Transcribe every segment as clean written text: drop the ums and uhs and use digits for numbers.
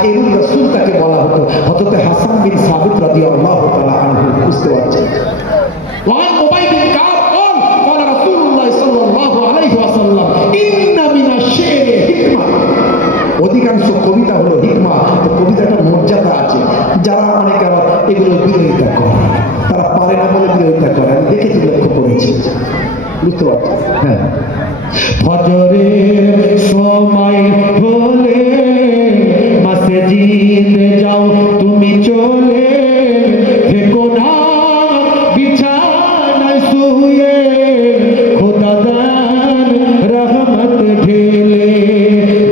খায়রুর রাসূল তাকে বলা হতো। হযরত হাসান বিন সাবিত রাদিয়াল্লাহু তাআলা আনহু, বুঝতে পারছেন? ওয়ান উবাই বিন কাব قال رسول الله صلى الله عليه وسلم ان من الشعر হিকমা। অধিকাংশ কবিতা হলো হিকমা। তো কবিতাটার মর্যাদা আছে। যারা অনেকে আবার এগুলো বিরোধিতা করে, তারা পারে না বলে বিরোধিতা করে, আমি দেখেছি, লক্ষ্য করেছি, বুঝতে পারছি? হ্যাঁ, ফজরের সময় হলে মসজিদে যাও তুমি চলে, থেকো না বিছানায় শুয়ে, খোদা দান রহমত ঢেলে।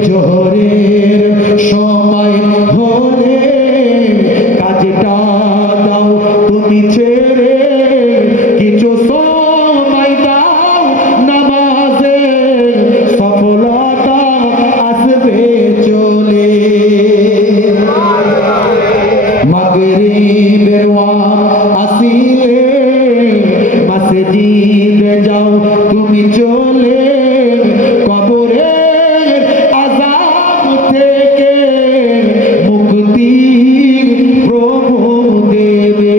জোহরের সময় হলে কাজটা দাও তুমি ছেড়ে, কিছু সময় দাও নামাজে, সফলতা আসবে চলে। মাগরিবের ওয়াক্ত আসিলে মসজিদে যাও তুমি চলে, কবরের আযাব থেকে মুক্তি প্রভু দেবে।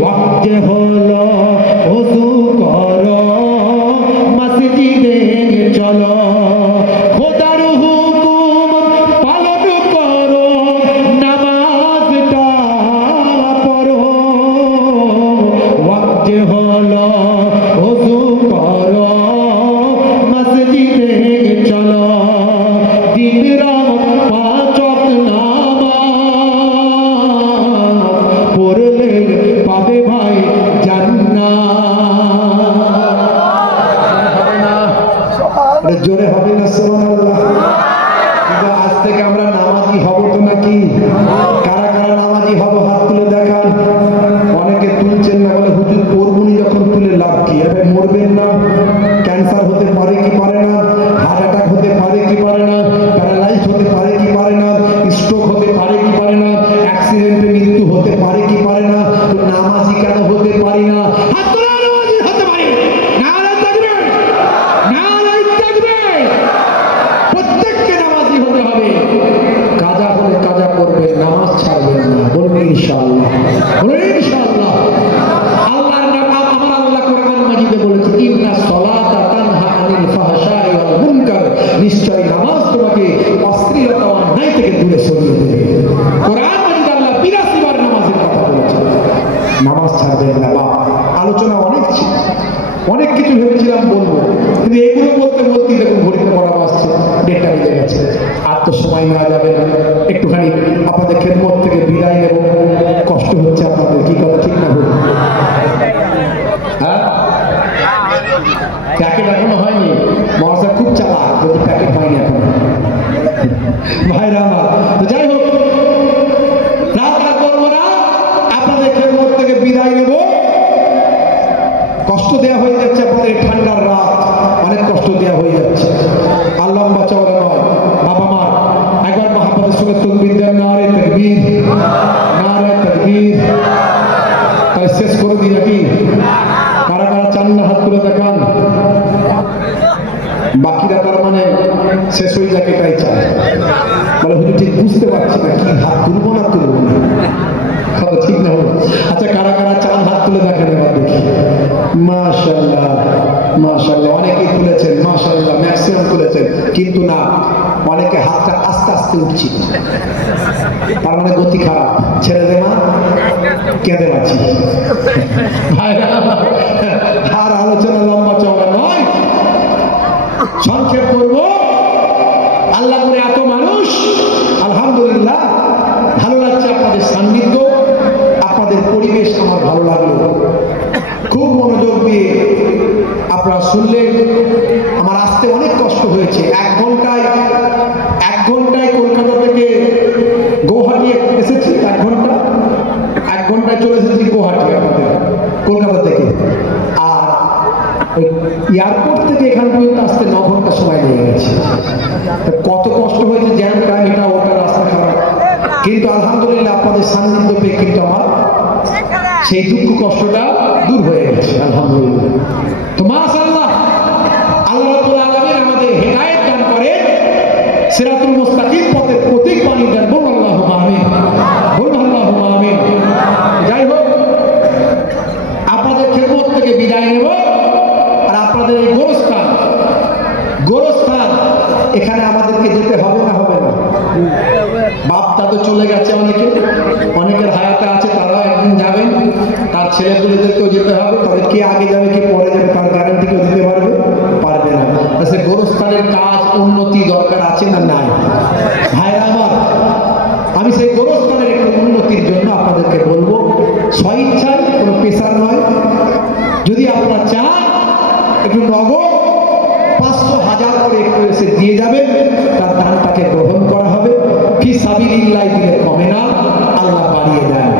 ওয়াক্ত হলো ওযু করো মসজিদে চলো, খোদার হুকুম পালন করো, নামাজটা পড়ো। ওয়াক্ত হলো ওযু করো মসজিদে চলো, দিন রাত পাঁচ ওয়াক্ত নামাজ পড়লে পাবে ভাই জান্নাত। জোরে হবে না সুবহানাল্লাহ? কিন্তু আজ থেকে আমরা নামাজি হব তো নাকি? কারা কারা নামাজি হব হাত তুলে দেখান। অনেকে তুলছেন না, বলে হুজুর পড়বনি যখন তুলে লাভ কি? এবার মরবেন না, ক্যান্সার হতে পারে কি পারে না, হার্ট অ্যাটাক হতে পারে কি পারে না, প্যারালাইজ হতে পারে কি পারে না, স্ট্রোক হতে পারে কি পারে না, অ্যাক্সিডেন্টে মৃত্যু হতে পারে কি পারে না। তো নামাজি কেন হতে পারি না? হাত তোলা, নামাজি হতে পারি। নারায়ে তাকবীর, নারায়ে তাকবীর। প্রত্যেককে নামাজি হতে হবে। কাজা হলে কাজা করবেন, নামাজ ছাড়বেন না। বলুন ইনশাআল্লাহ, বলুন ইনশাআল্লাহ। আল্লাহর নাম, আমার আল্লাহ কোরআন মাজিদে বলেছে, ইন্না সলাতা তানহা আনিল ফাহশাই ওয়াল মুনকার, নিশ্চয় নামাজ তোমাকে অশ্লীলতা ও অন্যায় থেকে দূরে সরিয়ে দেবে। কোরআন মাজিদে আল্লাহ 82 বার নামাজের কথা বলেছেন। নামাজ ছাড়বেন না। আলোচনা অনেক ছিল, অনেক কিছু ভেবেছিলাম বলবো, কিন্তু এগুলো বলতে বলতে দেখুন ঘড়িতে বড় আসছে, 1:30 বেজে গেছে। আর তো সময় নেওয়া যাবে না। একটুখানি আপনাদের খেদমত থেকে বিদায় নেব। কষ্ট হচ্ছে আপনাদের, কি কথা ঠিক না? বলুন, হ্যাঁ? প্যাকেট এখনো হয়নি। মহাশয় খুব চালাক, কিন্তু প্যাকেট হয়নি এখন। ভাইরা আমার, তো যাই হোক, রাত আর করবো না, আপনাদের খেদমত থেকে বিদায় নেব। কষ্ট দেওয়া হয়ে যাচ্ছে আপনাদের, ঠান্ডার রাত, অনেক কষ্ট দেওয়া হয়ে যাচ্ছে। আল্লাহ বাঁচাওয়ালা নয়। বাবা মা একবার মহাপদের সঙ্গে তকবীর দেন, নারে তাকবীর, নারে তাকবীর। তাই শেষ করে দিই নাকি? কারা কারা চান না হাত তুলে দেখান। বাকিরা তার মানে শেষ হয়ে যাকে তাই চায়। বলে হুজুর ঠিক বুঝতে পারছি না, কি হাত তুলবো না তুলবো না, কথা ঠিক না হলো। আচ্ছা, কারা কারা চান হাত তুলে দেখেন এবার দেখি। মাশাআল্লাহ, মাশাআল্লাহ, অনেকেই তুলেছেন, মাশাআল্লাহ, ম্যাক্সিমাম তুলেছেন। কিন্তু না, অনেকে হাতটা আস্তে আস্তে উঠছে, তার মানে গতি খারাপ। ছেড়ে দে মা, কেঁদে বাঁচি। আর আলোচনা লম্বা চওড়া নয়, সংক্ষেপ করবো। আল্লাহ করে এত মানুষ, আলহামদুলিল্লাহ, ভালো লাগছে আপনাদের সান্নিধ্য, আপনাদের পরিবেশ আমার ভালো লাগলো। খুব মনোযোগ দিয়ে আপনারা শুনলেন। আমার আসতে অনেক কষ্ট হয়েছে। 1 ঘন্টায় কলকাতা থেকে গৌহাটি এসেছি। 1 ঘন্টায় চলে এসেছি গৌহাটি, আপনাদের কলকাতা থেকে। আর এয়ারপোর্ট থেকে এখান পর্যন্ত আসতে 9 ঘন্টা সময় লেগে গেছে। কত কষ্ট হয়েছে, জ্যাম টাইম, এটা ওটা, রাস্তা খারাপ। কিন্তু আলহামদুলিল্লাহ আপনাদের সান্নিধ্য পেয়ে কিন্তু আমার সেই দুঃখ কষ্টটা দূর হয়ে গেছে, আলহামদুলিল্লাহ। তো মাশাআল্লাহ, আল্লাহ রাব্বুল আলামিন আমাদের হেদায়েত দান করে, সিরাতুল মুস্তাকিম পথের প্রতীক বানিয়ে দেন। গোরস্থান, এখানে আমাদেরকে যেতে হবে না হবে না? বাপটা তো চলে গেছে, অনেকের হায়াতে আছে, তারাও একদিন যাবেন, তার ছেলেগুলোদেরকেও যেতে হবে। তবে কে আগে যাবে কে পরে যাবে তার গ্যারান্টি কেউ দিতে পারবে না। সে গোরস্থানের কাজ উন্নতি দরকার আছে না নাই? ভাইরা আমার, আমি সেই গোরস্থানের একটু উন্নতির জন্য আপনাদেরকে বলবো, স্বইচ্ছায়, কোনো পেশার নয়, যদি আপনারা চান একটু নগদ 500,000 করে একটু এসে দিয়ে যাবেন, তার দানটাকে গ্রহণ করা হবে। ফি সাবিলিল্লাহ দিলে কমে না, আল্লাহ বাড়িয়ে দেন।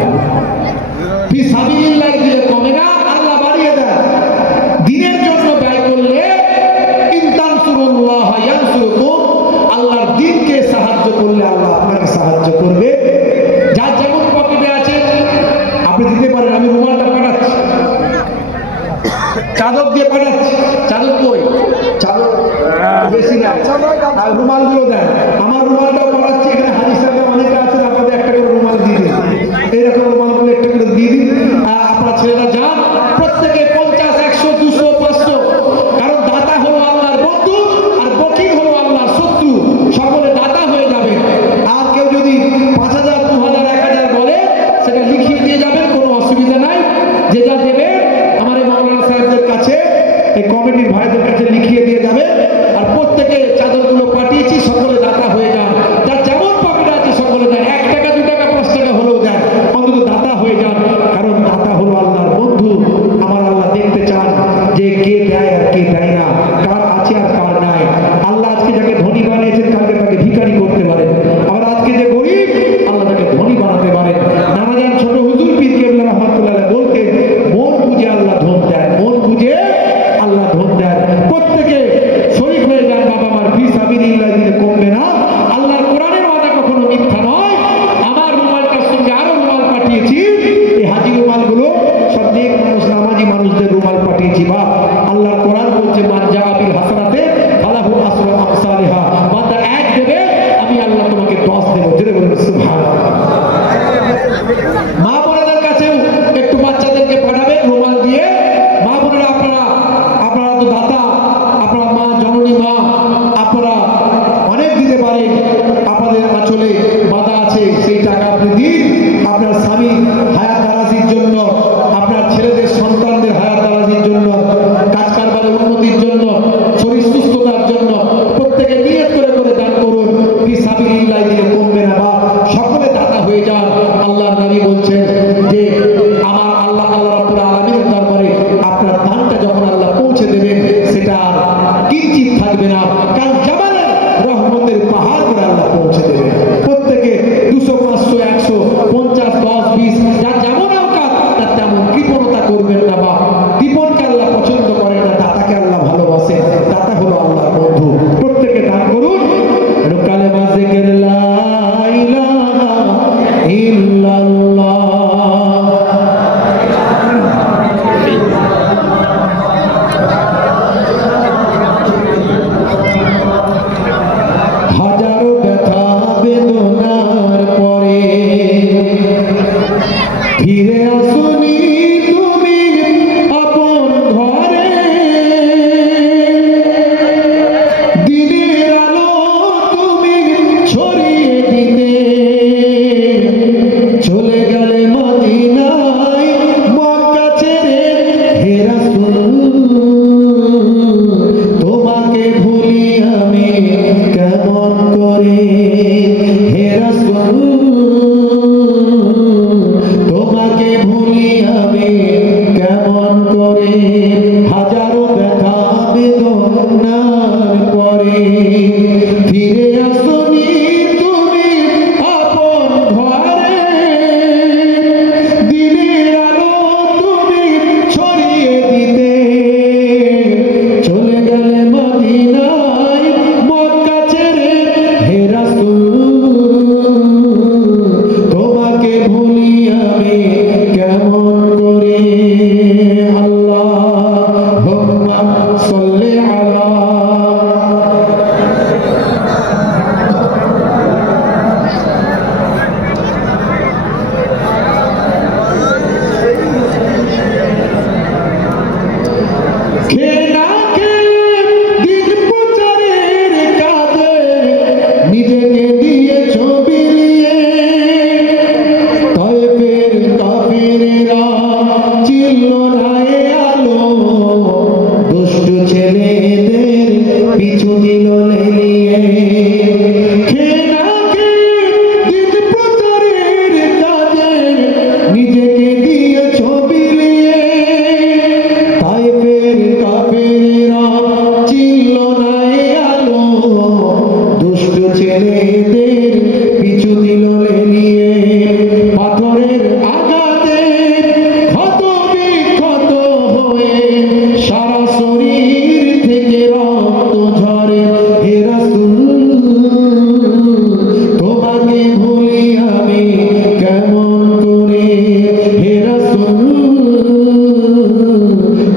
ফি সাবিলিল্লাহ দিলে কমে না, আল্লাহ বাড়িয়ে দেন। দিনের জন্য ব্যয় করলে ইনতানসুরুল্লাহ ইয়ানসুরকুম, আল্লাহর দ্বীনকে সাহায্য করলে আল্লাহ আপনাকে সাহায্য করবে। যার যেমন পকেটে আছে আপনি দিতে পারেন। আমি রুমালটা পাঠাচ্ছি, চাদর দিয়ে পাঠাচ্ছি। চাদর কই? চাদর বেশি না, আর রুমালগুলো দেন। আমার রুমালটাও পাঠাচ্ছি। এখানে হাজির সাহেব অনেকে আছেন, আপনাদের একটা করে রুমাল দিয়ে দিন। এইরকম রুমালগুলো একটা করে দিয়ে দিন। আপনার ছেলেরা যান, প্রত্যেকে 50, 100, 200, 500। কারণ দাতা হলো আল্লাহর বন্ধু, আর বকিল হলো আল্লাহর শত্রু। সকলে দাতা হয়ে যাবে। আর কেউ যদি 5,000, 2,000, 1,000 বলে, সেটা লিখিয়ে দিয়ে যাবেন, কোনো অসুবিধা নাই। যে যা দেবে আমার এই মাওলানা সাহেবদের কাছে, এই কমিটির ভাইদের কাছে লিখিয়ে দিয়ে যাবে। আর প্রত্যেকে চাদরগুলো পাঠিয়েছি, সকলে দাতা হয়ে যান। যার যেমন পকেটে আছে সকলে দেন। 1 টাকা, 2 টাকা, 5 টাকা হলেও দেন, অন্তত দাতা হয়ে যান। কারণ দাতা হলো আল্লাহর বন্ধু। আমার আল্লাহ দেখতে চান যে কে দেয় আর কে দেয় না, কার আছে আর কার নাই। আল্লাহ আজকে যাকে ধনী বানিয়েছেন, কালকে তাকে ভিখারি করতে পারেন। আবার আজকে যে গরিব, আল্লাহ তাকে ধনী বানাতে পারেন। নানাজান ছোট হুজুর পীর কেবলা রহমাতুল্লাহ বলতেন, মন বুঝে আল্লাহ ধন দেন, মন বুঝে আল্লাহ ধন দেন। প্রত্যেকে শরীক হয়ে যান। বাবা আমার ফি সাবিলিল্লাহ দিলে কমবে না। আল্লাহর কোরআনের ওয়াদা কখনো মিথ্যা নয়। আমার রুমালটার সঙ্গে আরো রুমাল পাঠিয়েছি। এই হাজি রুমালগুলো সব নেক মানুষ, নামাজি মানুষদের রুমাল পাঠিয়েছি। বা আল্লাহর কোরআন বলছে, মান জাআ বিল হাসানাতে ফালাহু আশরু আমসালিহা। বান্দা 1 দেবে, আমি আল্লাহ তোমাকে 10 দেব। জোরে বলুন সুবহানাল্লাহ। মা বোনেদের কাছেও একটু বাচ্চাদেরকে পাঠাবেন রুমাল দিয়ে। মা বোনেরা, আপনারা তো দাতা, আপনারা মা, জননী মা, আপনারা অনেক দিতে পারেন। আপনাদের আঁচলে বাধা আছে, সেই টাকা আপনি দিন। আপনার স্বামী হায়াত দারাজির জন্য, আপনার ছেলেদের সন্তানদের হায়াত দারাজির জন্য, কাজ কারবারের উন্নতির জন্য, শরীর সুস্থতার জন্য প্রত্যেকে নিয়ত করে করে দান করুন। ফি সাবিলিল্লাহ দিলে কমবে না। বা সকলে দাতা হয়ে যান। আল্লাহর নবী বলছেন যে আমার আল্লাহ রাব্বুল আলামিনের দরবারে আপনার দানটা যখন আল্লাহ পৌঁছে দেবেন, সেটা আর কিঞ্চিত থাকবে না। কাল জাবালের রহমতের পাহাড় করে আল্লাহ পৌঁছে দেবেন। প্রত্যেকে 200, 500, 100, 50, 10, 20, যার যেমন আওকাত তার তেমন কৃপণতা করবেন না। বা কৃপণকে আল্লাহ পছন্দ করেন না, দাতাকে আল্লাহ ভালোবাসেন। দাতা হলো আল্লাহর বন্ধু। প্রত্যেকে দান করুন। কালেমা জিকির লা ইলাহা ইল্লাল্লাহ। হাজারো ব্যথা বেদনার পরে ফিরে আসুনি তুমি আপন ঘরে। দিনের আলো তুমি ছড়িয়ে দিতে চলে গেলে মদিনায়, মক্কা ছেড়ে। হে রাসূল, তোমাকে ভুলি আমি কেমন করে। হে রাসূল, তোমাকে ভুলি আমি কেমন করে। হাজারো ব্যথা বেদনার পরে ফিরে আসুনি তুমি আপন ঘরে। দিনের আলো তুমি ছড়িয়ে দিতে চলে গেলে মদিনায়, মক্কা ছেড়ে। হে রাসূল, তোমাকে ভুলি আমি কেমন করে। আল্লাহুম্মা সাল্লি আলা খেয়ে না খেয়ে দিন পিছু দিল লেলিয়ে খেনাকে দিন প্রচারের কাজে নিজেকে দিয়ে ছবি নিয়ে তাইফের কাফেররা চিনল না এ আলো দুষ্ট ছেলেদের পিছু দিল লেলিয়ে পাথরের আঘাতে ক্ষত বিক্ষত হয়ে সারা শরীর থেকে রক্ত ঝরে হে রাসূল তোমাকে ভুলি আমি কেমন করে হে রাসূল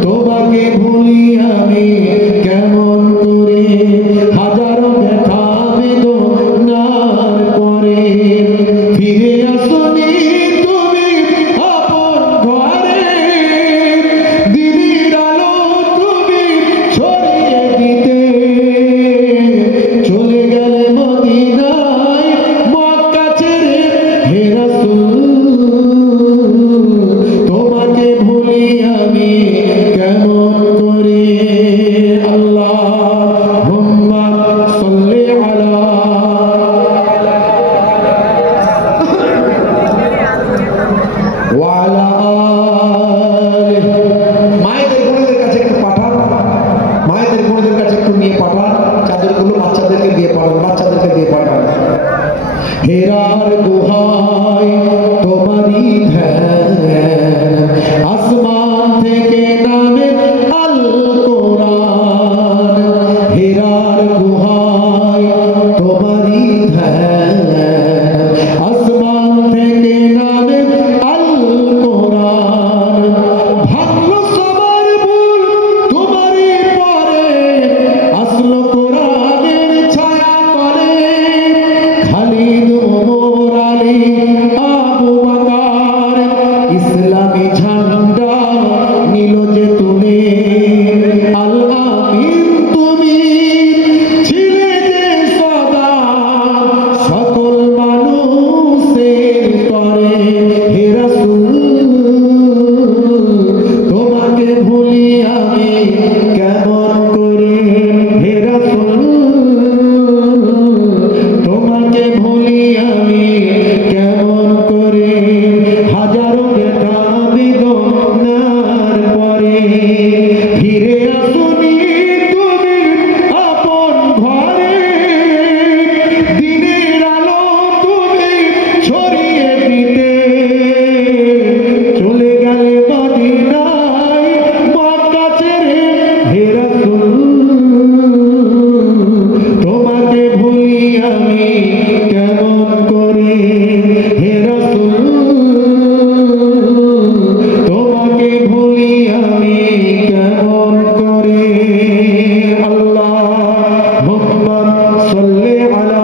তোমাকে ভুলি আমি কেমন করে হাজারো ব্যথা বেদনার পরে ফিরে আসনি তুমি আপন ঘরে দিনের আলো তুমি ছড়িয়ে দিতে চলে গেলে মদিনায় মক্কা ছেড়ে হে রাসূল তোমাকে ভুলি আমি কেমন করে আল্লাহুম্মা সাল্লি আলা ওয়ালা আলিহি মায়েদের বোনদের কাছে একটু পাঠান মায়েদের বোনদের কাছে একটু নিয়ে পাঠান চাদরগুলো বাচ্চাদেরকে দিয়ে পাঠান হেরার গুহায় তোমারই ধ্যান আসমান থেকে নামে আল কোরআন হেরার গুহায় তোমারই ধ্যান আসমান থেকে নামে আল কোরআন ভাঙলো সবার ভুল তোমারই পরে আসলো কোরআনের ছায়া করে খালিদ ওমর আলী আবু বকর ইসলামী ঝান্ডা নিল যে তুলে আল আমিন তুমি ছিলে যে সদা সকল মানুষের তরে হে রাসূল তোমাকে ভুলি আমি কেমন করে হে রাসূল তোমাকে ভুলি আমি কেমন করে হাজারো ব্যথা বেদনার পরে ফিরে আসনি তুমি আপন ঘরে দিনের আলো তুমি ছড়িয়ে দিতে চলে গেলে মদিনায় মক্কা ছেড়ে হে রাসূল তোমাকে ভুলি আমি কেমন করে হে রাসূল তোমাকে ভুলি আমি কেমন করে আল্লাহুম্মা সাল্লি আলা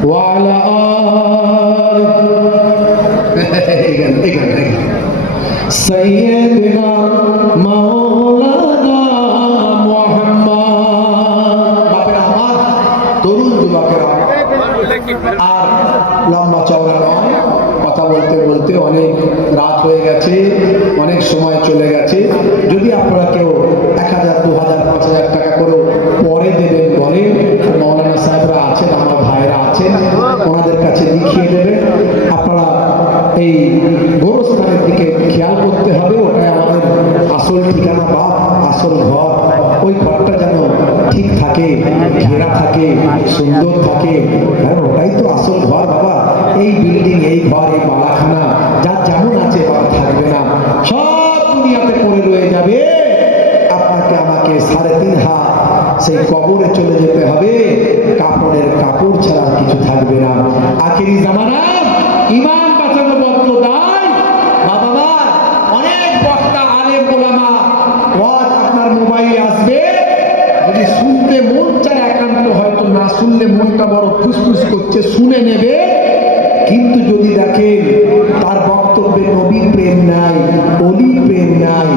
ওয়ালা আলিহি সৈয়দনা মাওলানা মুহাম্মদ বাপেরা আমার তরুণ যুবকেরা আর লম্বা চওড়া নয় কথা বলতে বলতে অনেক রাত হয়ে গেছে অনেক সময় চলে গেছে যদি আপনারা কেউ 1000 2000 5000 টাকা করে পরে দেবেন বলেন মাওলানা সাহেবরা আছেন আমার ভাইরা আছেন ওনাদের কাছে লিখিয়ে দেবেন আপনারা এই গোরস্থানের দিকে খেয়াল করতে হবে ওটাই আমাদের আসল ঠিকানা বা আসল ঘর ওই ঘরটা যেন ঠিক থাকে ঘেরা থাকে সুন্দর থাকে কারণ ওটাই তো আসল ঘর বাবা এই বিল্ডিং এই ঘর এই বালাখানা যার যেমন আছে আর থাকবে না সব দুনিয়াতে পড়ে রয়ে যাবে আপনাকে আমাকে 3.5 হাত সেই কবরে চলে যেতে হবে কাপড়ের কাপড় ছাড়া কিছু থাকবে না আখেরি জামানা ইমান বাঁচানো বদ্ধ দায় বাবা অনেক বক্তা আলেম ওলামা ওয়াজ আপনার মোবাইলে আসবে যদি শুনতে মন চায় একান্ত হয়তো না শুনলে মনটা বড় ফুসফুস করছে শুনে নেবে কিন্তু যদি দেখেন তার বক্তব্যে নবী প্রেম নাই অলি প্রেম নাই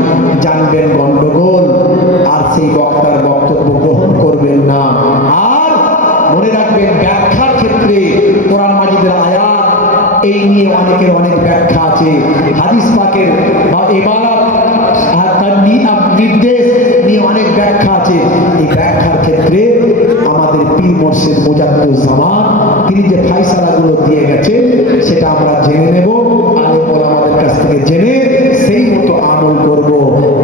জানবেন গন্ডগোল আর সেই বক্তার বক্তব্য গ্রহণ করবেন না আর মনে রাখবেন ব্যাখ্যার ক্ষেত্রে কোরআন মাজিদের আয়াত এই নিয়ে অনেকের অনেক ব্যাখ্যা আছে, হাদিস পাকের ইবাদত আর তার নির্দেশ নিয়ে অনেক ব্যাখ্যা আছে। এই ব্যাখ্যার ক্ষেত্রে আমাদের পীর মুর্শিদ মুজাদ্দুজ্জামান তিনি যে ফায়সালাগুলো দিয়ে গেছে সেটা আমরা জেনে নেব, আলেম ওলামাদের কাছ থেকে জেনে সেই মতো আমল করব।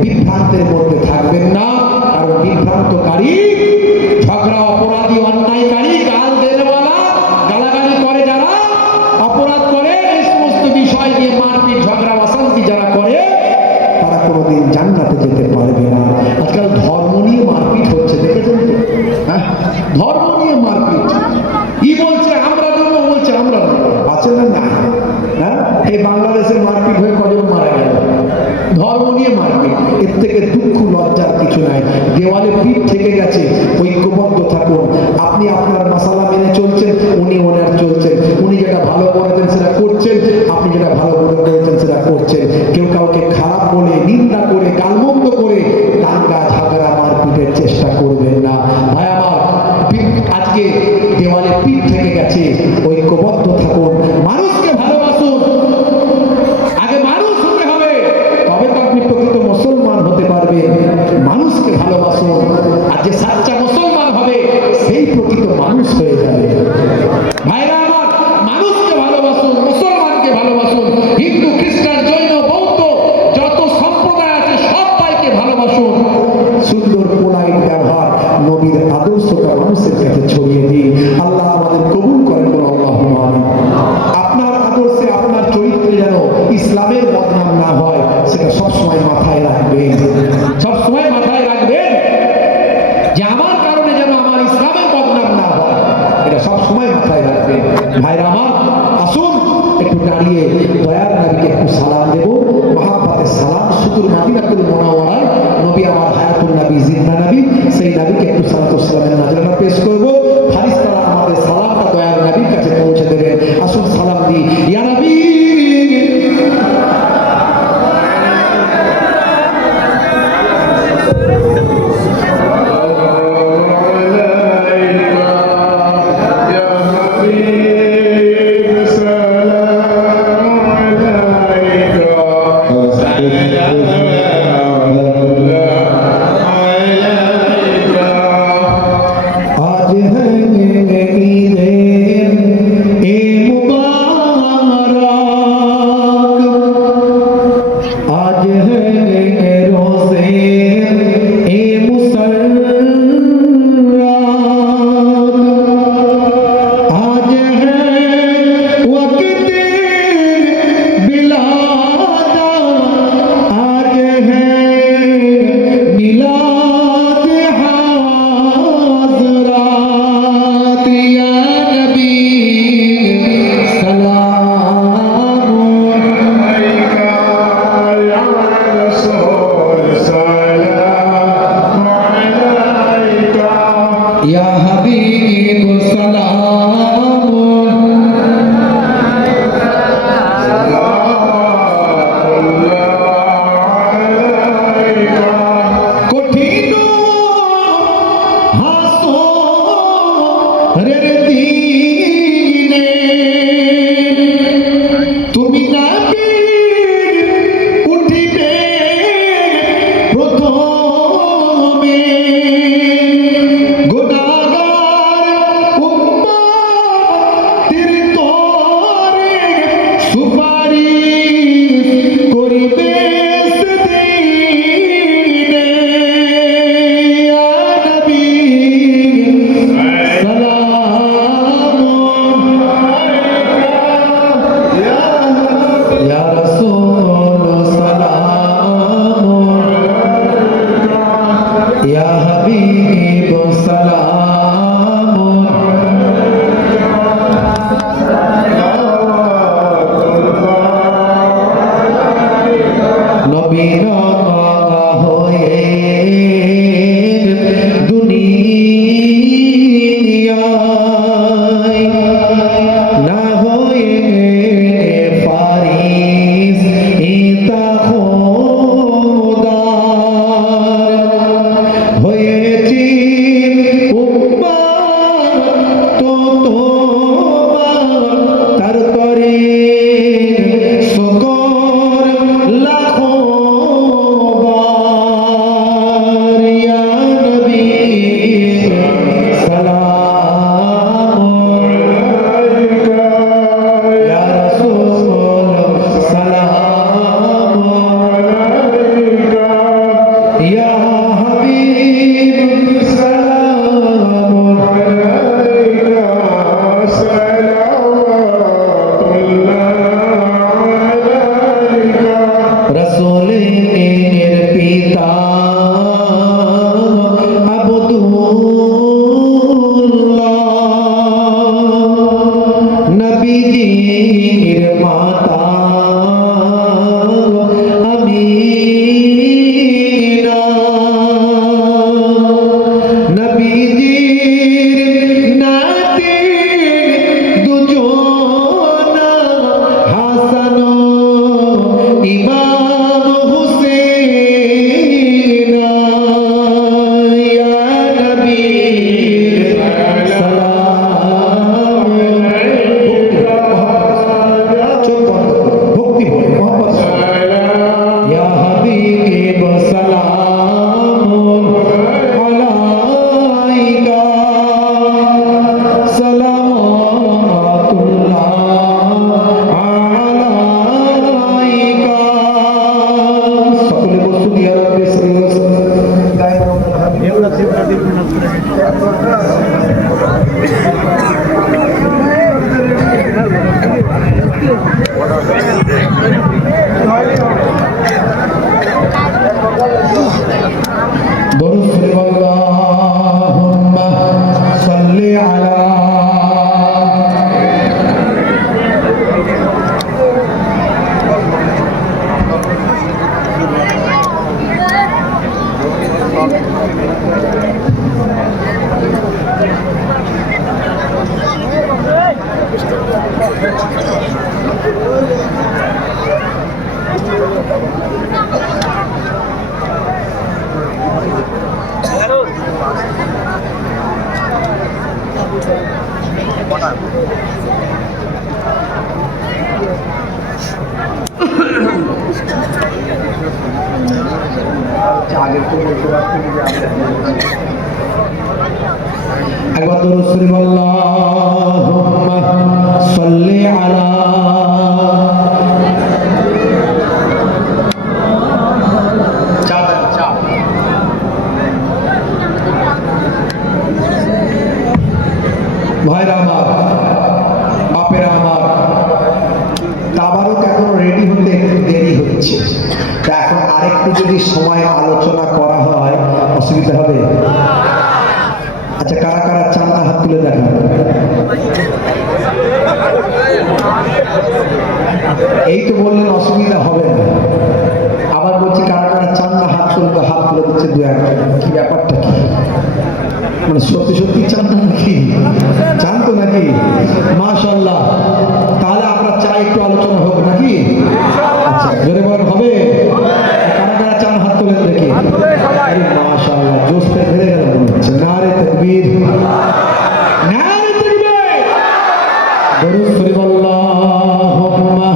বিভ্রান্তের মধ্যে থাকবেন না, কারণ বিভ্রান্তকারী, ঝগড়া অপরাধী, অন্যায়কারী, গাল দেওয়ালা, গালাগালি করে যারা, অপরাধ করে, এই সমস্ত বিষয় নিয়ে মারপিট, ঝগড়া, অশান্তি যারা করে তারা কোনোদিন জান্নাতে যেতে পারবে না। আজকাল ধর্ম নিয়ে মারপিট হচ্ছে, দেখেছেন তো? হ্যাঁ, ধর্ম নিয়ে মারপিট। কি বলছে আমরা দেবো, বলছে আমরা দেবো, আছে না? না, হ্যাঁ, এই বাংলাদেশের মারপিট হয়ে কজন মারা গেল? ধর্ম নিয়ে মারপিট। এর থেকে দুঃখ লজ্জার কিছু নাই। দেওয়ালে পিঠ থেকে গেছে, ঐক্যবদ্ধ থাকুন। আপনি আপনার মাসালা মেনে চলছেন, উনি ওনার চলছেন। উনি যেটা ভালো করেছেন সেটা করছেন, আপনি যেটা ভালো করে করেছেন সেটা করছেন। কেউ কাউকে খারাপ বলে, নিন্দা করে, গালমন্দ করে দাঙ্গা ঝগড়া মারপিটের চেষ্টা করবেন না। ভাই আমার, আজকে দেওয়ালে পিঠ থেকে গেছে, ঐক্যবদ্ধ থাকুন, মানুষকে ভালোবাসুন। আগে মানুষ হতে হবে, তবে তো আপনি প্রকৃত মুসলমান হতে পারবেন। মানুষকে ভালোবাসুন, আর যে সাচ্চা মুসলমান হবে সেই প্রকৃত মানুষ হয়ে যাবে। ভাইরা আমার, মানুষকে ভালোবাসুন, মুসলমানকে ভালোবাসুন, হিন্দু, খ্রিস্টান, জৈন, বৌদ্ধ যত সম্প্রদায় আছে সবাইকে ভালোবাসুন। সুন্দর পোলাইট ব্যবহার, নবীর আদর্শটা মানুষের কাছে ছড়িয়ে দিন। আল্লাহ আমাদের কবুল করেন, আল্লাহুম্মা আমিন। আপনার আদর্শে, আপনার চরিত্রে যেন ইসলামের বদনাম না হয়, সেটা সবসময় মাথায় রাখবেন। সবসময় মাথায় রাখবেন যে আমার কারণে যেন আমার ইসলামের বদনাম না হয়, এটা সবসময় মাথায় রাখবেন। ভাইরা আমার, আসুন একটু দাঁড়িয়ে দয়ার নবীকে একটু সালাম দেব। মহাব্বতের সালাম, সুদূর মদিনাতুল মুনাওয়ারায় নবী আমার হায়াতুল নবী, জিন্দা নবী, সেই নবীকে একটু সালাতুল সালামের নাজরানা পেশ করব। ফারিস্তারা আমাদের সালামটা দয়ার নবীর কাছে পৌঁছে দেবেন। আসুন সালাম দিই। ইয়া নবী, সকল একবার দরুদ শরীফ আল্লাহুম্মা সাল্লি আলা ভাইরা আমার, বাপেরা আমার, তাবারক এখন রেডি হতে একটু দেরি হচ্ছে। তা এখন আরেকটু যদি সময় আলোচনা করা হয় অসুবিধা হবে? আচ্ছা, কারা কারা চাঁদা হাত তুলে দেখান। এই তো বললেন অসুবিধা হবে না, আবার বলছি কারা কারা চাঁদা হাত তুলবে, হাত তুলে দিচ্ছে দু এক। কি ব্যাপারটা কি? মানে সত্যি সত্যি চান না নাকি? চান তো নাকি? মাশাআল্লাহ। তাহলে আমরা চাই একটু আলোচনা হোক নাকি? আচ্ছা, জোরে বলেন হবে? কারা কারা চান হাত তুলে দেখি। মাশাআল্লাহ, জোশ পে ধরে গেল মনে হচ্ছে। নারে তাকবীর, নারে তাকবীর, দরুদ শরীফ আল্লাহুম্মা।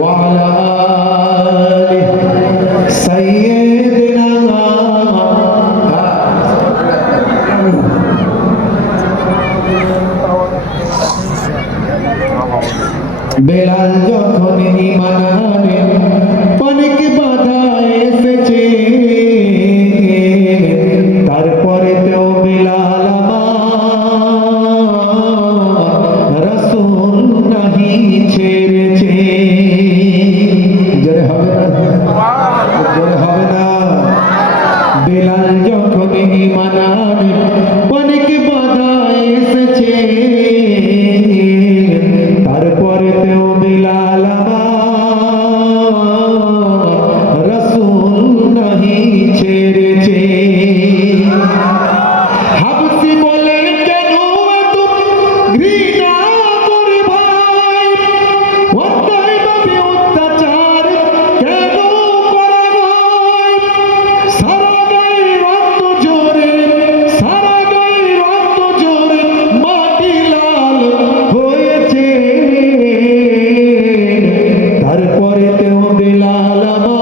وعلى آل سيدنا বেলাল যখন ঈমান আনে অনেক বাধা এসেছে, তারপরে তো বেলাল আমার রাসূল নাহি ছেড়েছে। জোরে হবে না? জোরে হবে না? বেলাল যখন ঈমান আনে অনেক বাধা এসেছে, তারপরে তো বেলাল আমার রাসূল নাহি ছেড়েছে। হাবসি বলে কেন এত ঘৃণা করে ভাই, অন্যায় ভাবে অত্যাচার কেন করা হয়? সারা গায়ে রক্ত জোরে, সারা গায়ে রক্ত জোরে মাটি লাল হয়েছে, তারপরে তো বেলাল আমার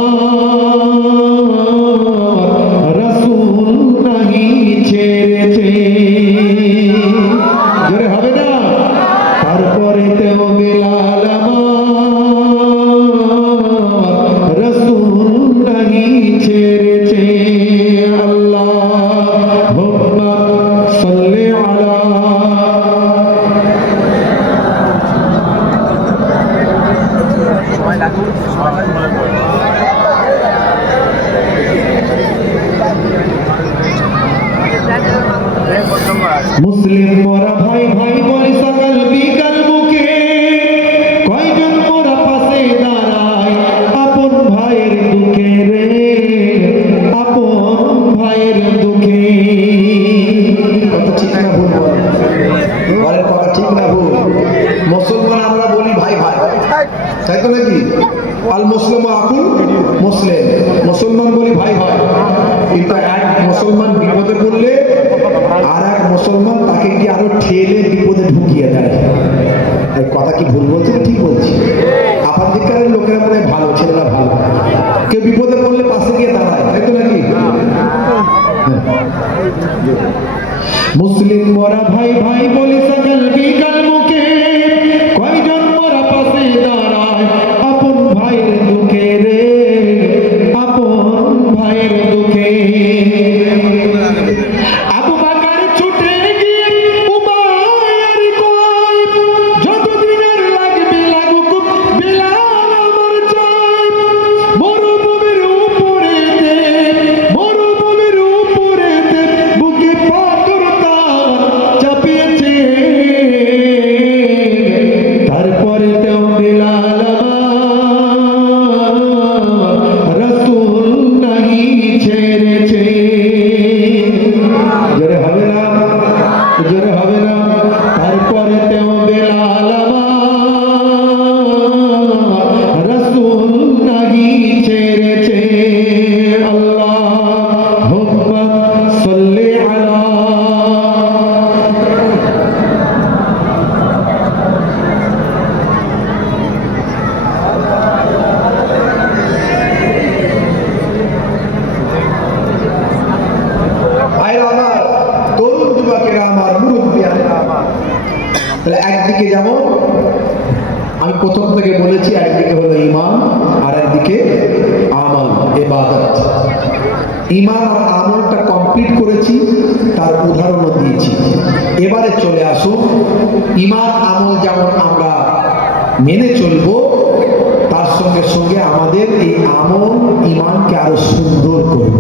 রাসূল নাহি ছেড়েছে। জোরে হবে না? তারপরে তো বেলাল আমার রাসূল নাহি ছেড়েছে। আল্লাহুম্মা সাল্লি আলা মুসলিম মোরা ভাই ভাই বলে সকাল বিকাল মুখে, কয়জন মোরা পাশে দাঁড়ায় আপন ভাইয়ের দুঃখে রে, আপন ভাইয়ের দুঃখে। কথা ঠিক না ভুল? বলেন কথা ঠিক না ভুল? মুসলমান আমরা বলি ভাই ভাই, তাই তো নাকি? আল মুসলিম আকুল মুসলিম, মুসলমান বলি ভাই ভাই, কিন্তু এক মুসলমান বিপদে পড়লে আর এক মুসলমান তাকে কি আরো ঠেলে বিপদে ঢুকিয়ে দেয়। কথা কি ভুল বলছি না ঠিক বলছি? আপনাদের লোকেরা মনে ভালো, ছেলেরা ভালো, কেউ বিপদে পড়লে পাশে গিয়ে দাঁড়ায়, তাই তো নাকি? মুসলিম মোরা ভাই ভাই বলি সকাল বিকাল মুখে, কয়জন মোরা পাশে দাঁড়ায় আপন ভাইয়ের দুঃখে রে, আপন ভাইয়ের দুঃখে। আবু বকর ছুটে গিয়ে উমাইয়ার কয়, যতদিনের লাগবে লাগুক বেলাল আমার চাই। মরুভূমির উপরেতে, মরুভূমির উপরেতে বুকে পাথর তার চাপিয়েছে, তাহলে একদিকে যেমন আমি প্রথম থেকে বলেছি, একদিকে হলো ঈমান আর একদিকে আমল, ইবাদত। ঈমান আর আমলটা কমপ্লিট করেছি, তার উদাহরণও দিয়েছি। এবারে চলে আসুন, ঈমান আমল যেমন আমরা মেনে চলবো, তার সঙ্গে সঙ্গে আমাদের এই আমল ঈমানকে আরো সুন্দর করব,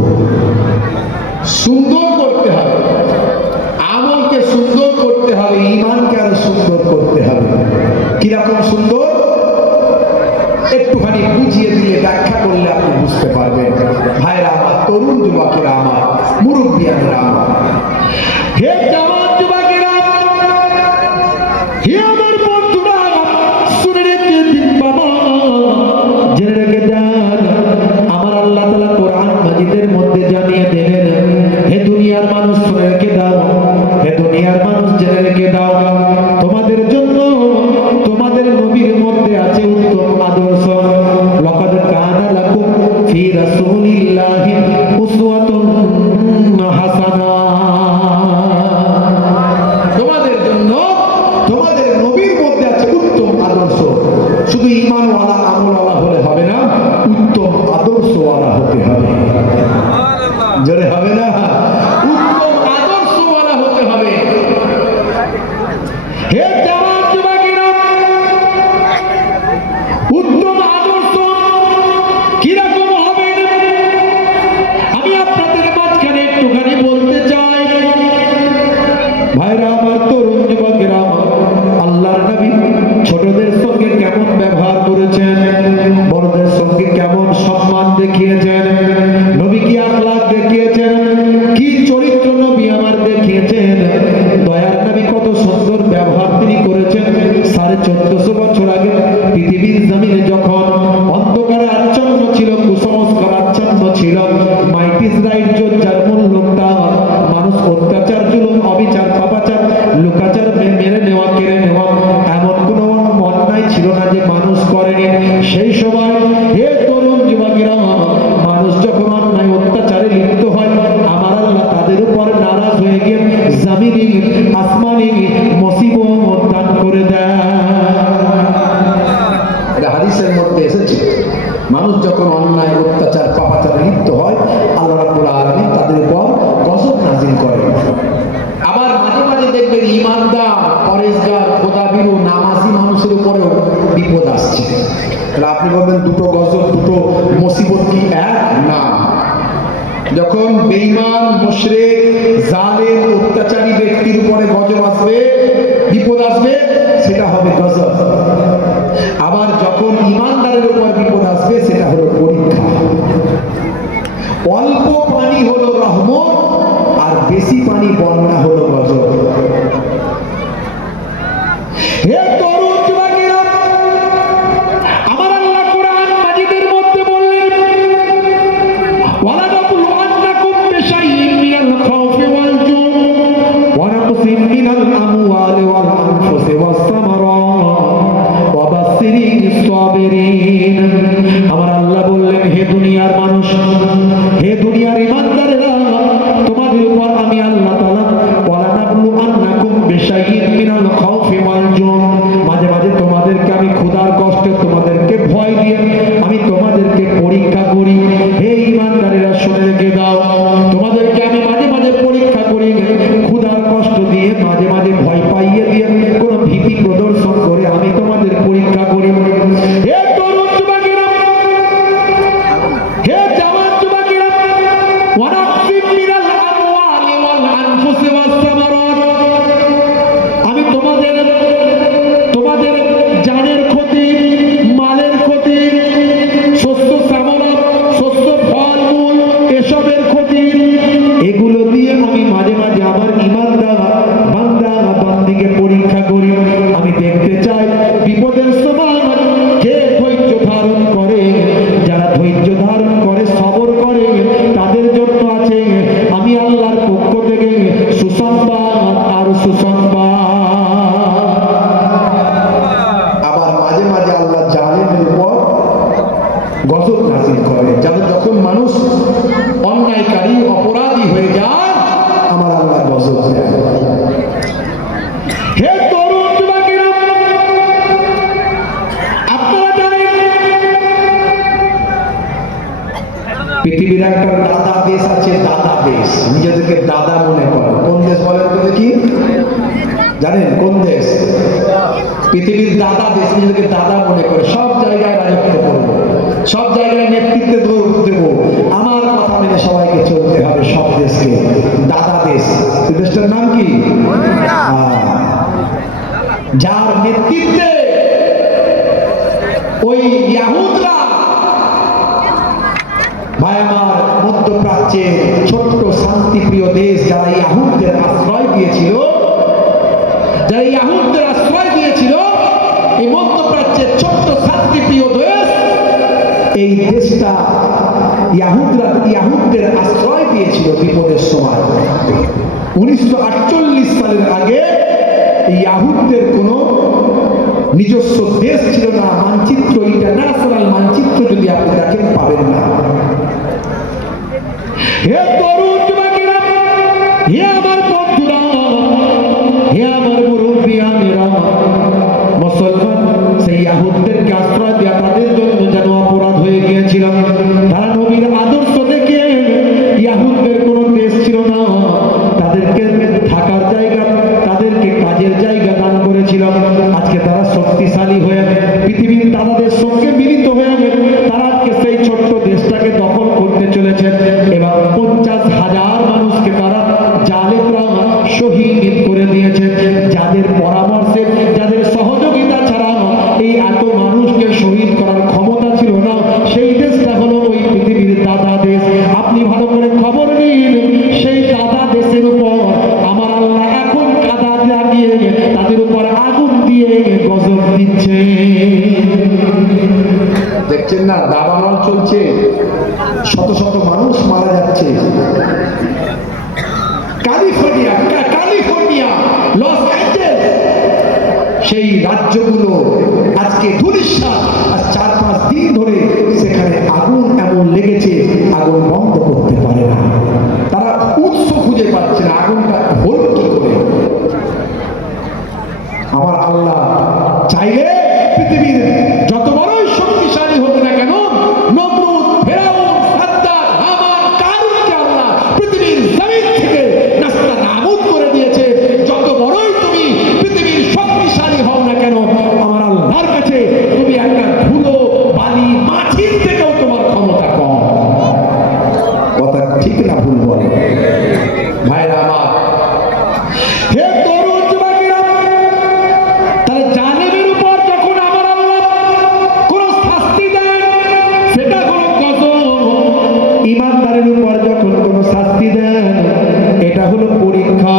সুন্দর করতে হবে। আমলকে সুন্দর করতে হবে, ঈমানকে আরো সুন্দর করতে হবে। কিরকম সুন্দর? একটুখানি বুঝিয়ে দিয়ে ব্যাখ্যা করলে আপনি বুঝতে পারবেন। ভাইরা আমার, তরুণ যুবকেরা আমার, মুরব্বিয়ানেরা আমার, হে জওয়ান যুবকেরা, হে আমার বন্ধুরা, শুনে রেখে দিন বাবা, জেনে রেখে দেন, আমার আল্লাহ তাআলা কোরআন মাজিদের মধ্যে জানিয়ে দেবেন, হে দুনিয়ার মানুষ শুনে রেখে দাও, হে দুনিয়ার মানুষ জেনে রেখে দাও, তোমাদের জন্য তোমাদের নবীর মধ্যে আছে উত্তম আদর্শ। লাকাদ কানা লাকুম ফি রাসূলিল্লাহি উসওয়াতুন হাসানা। তোমাদের জন্য তোমাদের নবীর মধ্যে আছে উত্তম আদর্শ। শুধু ঈমানওয়ালা আমলওয়ালা হলে হবে না, উত্তম আদর্শওয়ালা হতে হবে। জোরে হবে না? উত্তম আদর্শওয়ালা হতে হবে। হে জওয়ান যুবকেরা, উত্তম আদর্শ কিরকম হবে আমি আপনাদের মাঝখানে একটুখানি বলতে চাই। ভাইরা আমার, তরুণ যুবকেরা, আল্লাহর নবী ছোটদের সঙ্গে কেমন ব্যবহার করেছেন, বড়দের সঙ্গে কেমন সম্মান দেখিয়েছেন, নবী কি আখলাক দেখিয়েছেন, কি চরিত্র নবী আমার দেখিয়েছেন। দয়ার নবী কত সুন্দর ব্যবহার তিনি করেছেন। 1450 বছর আগে পৃথিবীর জমিনে যখন অন্ধকারে আচ্ছন্ন ছিল, কুসংস্কার আচ্ছন্ন ছিল, মাইট ইজ রাইট যার মূল লোকটা, মানুষ অত্যাচার, জুলুম, অবিচার, পাপাচার, লোকাচার, মেরে নেওয়া, কেড়ে নেওয়া, এমন কোনো অন্যায় ছিল না যে মানুষ করেনি। সেই সময় হে তরুণ যুবকেরা, মানুষ যখন অন্যায় অত্যাচারে লিপ্ত হয়, আমার আল্লাহ তাদের উপর নারাজ হয়ে গিয়ে জমিনে আসমানে মুসিবত দান করে দেয়। এটা হাদিসের মধ্যে এসেছে। মানুষ যখন অন্যায় অত্যাচার পাপাচারে লিপ্ত হয়, আল্লাহ রাব্বুল আলামিন তাদের উপর গজব নাযিল করেন। আবার মাঝে মাঝে দেখবেন ঈমানদার, পরেশগার, খোদাভীরু, নামাজি মানুষের উপরেও বিপদ আসছে। তাহলে আপনি বলবেন দুটো গজব, দুটো মুসিবত কি এক? না। যখন বেঈমান, মুশরিক, জালেম, অত্যাচারী ব্যক্তির উপরে গজব আসবে, বিপদ আসবে, সেটা হবে গজব। আবার যখন ঈমানদারের উপর বিপদ আসবে, সেটা হলো পরীক্ষা। অল্প পানি হলো রহমত, আর বেশি পানি বন্যা হলো গজব। হে তরুণ যুবকেরা, আমার আল্লাহ কোরআন মাজিদের মধ্যে বললেন, ওয়ালা নাবলুওয়ান্নাকুম বিশাইইন মিনাল খাউফি ওয়াল জু'i ওয়া নাকসিন মিনাল আমওয়ালি ওয়াল আনফুসি ওয়াস সামারাত ওয়া বাশশিরিস সাবিরিন। আমার আল্লাহ বললেন, হে দুনিয়ার মানুষ, হে দুনিয়ার ঈমানদারেরা, তোমাদের উপর আমি আল্লাহ তাআলা ওয়ালা নাবলু পৃথিবীর একটা দাদা দেশ আছে, দাদা দেশ, নিজেদেরকে দাদা মনে করে। কোন দেশ বলেন তো দেখি? জানেন কোন দেশ? পৃথিবীর দাদা দেশ, নিজেদেরকে দাদা মনে করে। সব জায়গায় রাজত্ব করবো, সব জায়গায় নেতৃত্বে দেব, আমার কথা মেনে সবাইকে চলতে হবে। সব দেশকে দাদা দেশ। দেশটার নাম কি? যার নেতৃত্বে ওই ইয়াহুদরা, ভাই আমার, মধ্যপ্রাচ্যের ছোট্ট শান্তিপ্রিয় দেশ যারা ইয়াহুদদের আশ্রয় দিয়েছিল, যারা ইয়াহুদদের আশ্রয় দিয়েছিল, এই মধ্যপ্রাচ্যের ছোট্ট শান্তিপ্রিয় দেশ, এই দেশটা ইয়াহুদদের আশ্রয় দিয়েছিল বিপদের সময়। 1948 সালের আগে ইয়াহুদদের কোনো নিজস্ব দেশ ছিল না। মানচিত্র, ইন্টারন্যাশনাল মানচিত্র যদি আপনি দেখেন পাবেন না। হে তরুণ যুবকেরা, হে আমার বন্ধুরা, হে আমার মুরব্বিয়ানেরা, মুসলমান সেই ইয়াহুদদেরকে আশ্রয় দেওয়া তাদের জন্য যেন অপরাধ হয়ে গিয়েছিল। তারা নবীর আদর্শ দেখে, ইয়াহুদদের কোনো দেশ ছিল না, তাদেরকে থাকার জায়গা, তাদেরকে কাজের জায়গা দান করেছিল। আজকে তারা শক্তিশালী হয়ে পৃথিবীর দাদাদের সঙ্গে মিলিত হয়ে তারা আজকে সেই ছোট্ট দেশটাকে দখল করতে চলেছে এবং 50,000 মানুষকে তারা জালেমরা শহীদ করে দিয়েছে। যাদের পরামর্শে, যাদের সহযোগিতা ছাড়া এই এত মানুষকে শহীদ করার ক্ষমতা ছিল না, সেই দেশটা হলো ওই পৃথিবীর দাদা দেশ। আপনি ভালো করে খবর নিন, সেই দাদা দেশের উপর আমার আল্লাহ এখন কাদা লাগিয়ে তাদের উপর আগুন দিয়ে গজব দিচ্ছে। দেখছেন না, দাবানল চলছে, শত শত মানুষ মারা যাচ্ছে। ক্যালিফোর্নিয়া, লস অ্যাঞ্জেলস, সেই রাজ্যগুলো আজকে ধূলিসাৎ। আর 4-5 দিন ধরে সেখানে আগুন এমন লেগেছে, আগুন বন্ধ করতে পারে না। তারা উৎস খুঁজে পাচ্ছে না, আগুনটা হল কি করে। আমার আল্লাহ চাইলে পৃথিবীর যত বড়ই শক্তিশালী হোক না কেন, নমরুদ, ফেরাউন, সাদ্দাত, হামান, কারুনকে আল্লাহ পৃথিবীর জমিন থেকে নাস্তানাবুদ করে দিয়েছে। যত বড়ই তুমি পৃথিবীর শক্তিশালী হও না কেন, আমার আল্লাহর কাছে তুমি একটা ধুলো বালি মাছির থেকেও তোমার ক্ষমতা কম। কথা ঠিক না ভুল বল ভাইরা আমার? হে তরুণ যুবকেরা, তাহলে জালেমের উপর যখন আমার আল্লাহ কোন শাস্তি দেন, সেটা হলো গজব। ইমানদারের উপর যখন কোন শাস্তি দেন, এটা হলো পরীক্ষা।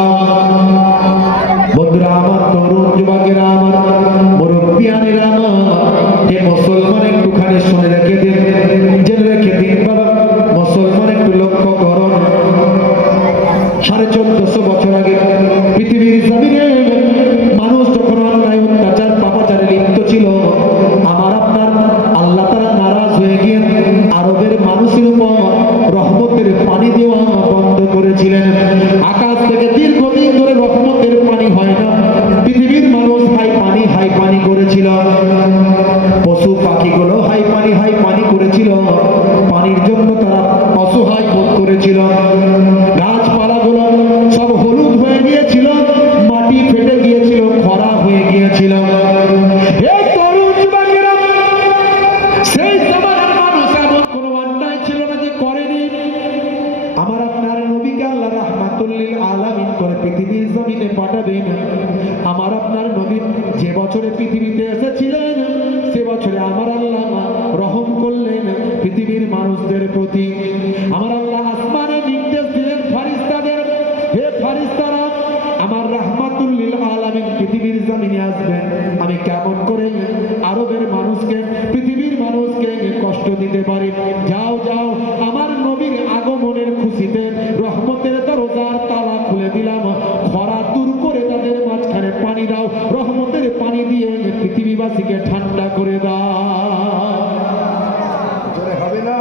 বন্ধুরা আমার, তরুণ যুবকেরা আমার, মুরব্বিয়ানেরা আমার, হে মুসলমান, একটুখানি শুনে রেখে দিন, জেনে রেখে দিন বাবা। মুসলমান একটু লক্ষ্য করুন, 1450 বছর আগে পৃথিবীর জমিনে মানুষ যখন অন্যায়, অত্যাচার, পাপাচারে লিপ্ত ছিল, আমার আপনার আল্লাহ তাআলা নারাজ হয়ে গিয়ে আরবের মানুষের উপর রহমতের পানি দেওয়া বন্ধ করেছিলেন। আকাশ থেকে দীর্ঘদিন ধরে রহমতের পানি হয় না, পৃথিবীর মানুষ হাই পানি করেছিল। পশু পাখিগুলো হাই পানি করেছিল, পানির জন্য তারা অসহায় বোধ করেছিল। গাছপালাগুলো সব হলুদ হয়ে গিয়েছিল, মাটি ফেটে গিয়েছিল, খরা হয়ে গিয়েছিল। এই তরুণ যুবকেরা, সেই জামানার মানুষ এমন কোনো অন্যায় ছিল না যে করেনি। আমার আপনার নবীকে আল্লাহ রাহমাতুল লিল আলামিন করে পৃথিবীর জমিনে পাঠাবেন। আমার আপনার নবী যে বছরে পৃথিবীতে এসেছিলেন, সে বছরে আমার আল্লাহ রহম করলেন পৃথিবীর মানুষদের প্রতি। আমার আল্লাহ আসমানে নির্দেশ দিলেন ফারিস্তাদের, হে ফারিস্তারা, আমার রাহমাতুল লিল আলামিন পৃথিবীর জমিনে আসবেন। আমি কেমন করে আরবের মানুষকে, পৃথিবীর মানুষকে কষ্ট দিতে পারি? যাও যাও, আমার নবীর আগমনের খুশিতে রহমতের দরজার তালা খুলে দিলাম, খরা দূর করে তাদের মাঝখানে পানি দাও, রহমতের পানি দিয়ে পৃথিবীবাসীকে ঠান্ডা করে দাও। হবে না?